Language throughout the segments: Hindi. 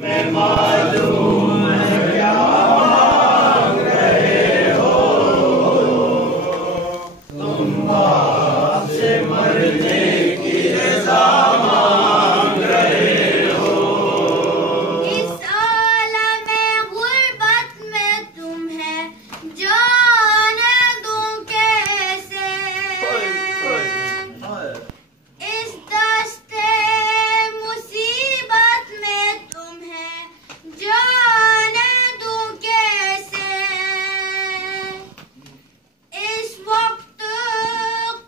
मैं मालूम है क्या मांग रहे हो, तुम बाप से मरने की रज़ा मांग रहे हो। इस आलम-ए गुर्बत में तुम्हें जाने दूं कैसे, इस दस्ते मुसीबत में तुम्हें जाने दूं कैसे, इस वक्त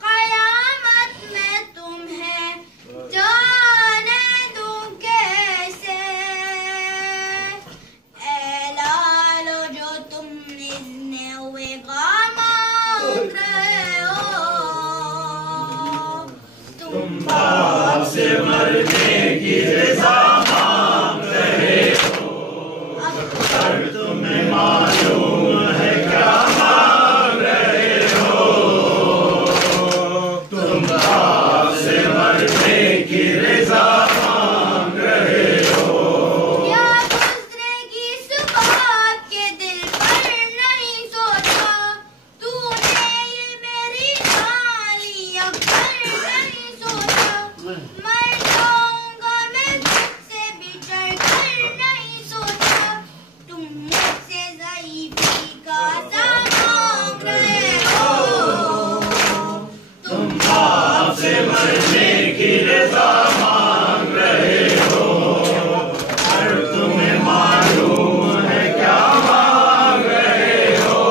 क़यामत में तुम्हें जाने दूं कैसे। ऐ लालो जो तुम इज़्ने वेगा मांग रहे हो, तुम बाप से मरने की रज़ा मांग रहे हो, पर तुम्हें मालूम है क्या मांग रहे हो, तुम बाप से मरने की रज़ा मांग रहे हो। क्या गुज़रेगी सुबह के दिल पर नहीं सोचा, तूने ये मेरी जान लिया पर नहीं सोचा। मर जाऊंगा मैं तुझसे बिछड़ कर नहीं सोचा, तुम मुझसे ज़ईफ़ी का सा मांग रहे हो, तुम बाप से मरने की रज़ा मांग रहे हो, पर तुम्हें मालूम है क्या मांग रहे हो,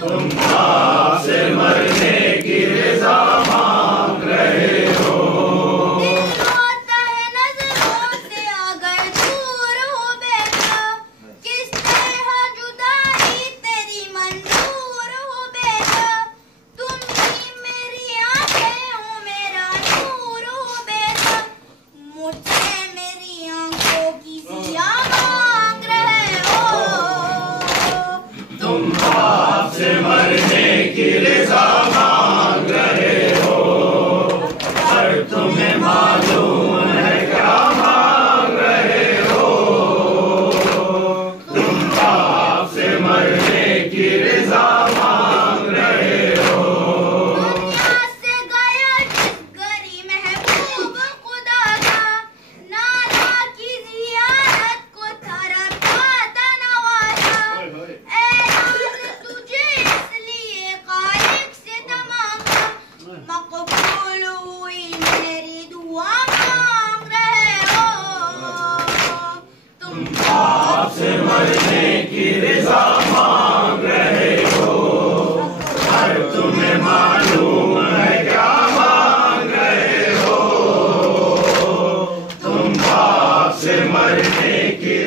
तुम बाप से मरने की रज़ा मांग रहे हो। दिल रोता है नज़रों से अगर दूर हो बेटा, किस तरह जुदाई तेरी मंजूर हो बेटा, तुम ही मेरी आंखें हो मेरा नूर हो बेटा, मुझसे मेरी आंखों की सिया मांग रहे हो, तुम बाप से मरने की रज़ा मांग रहे हो, पर तुम्हें मालूम है क्या मांग रहे हो, तुम बाप से मरने की रज़ा मांग रहे हो। दुनिया से गया जिस गरी महबूब खुदा का, नादा की ज़ियारत को तरफाता नवाजा। ऐ नाज़ तुझे इसलिए खालिक से तमांगा, मक़बूल हुई मेरी दुआ मांग रहे हो, तुम बाप से मरने की रज़ा मांग रहे हो, पर तुम्हें मालूम है क्या मांग रहे हो, तुम बाप से मरने की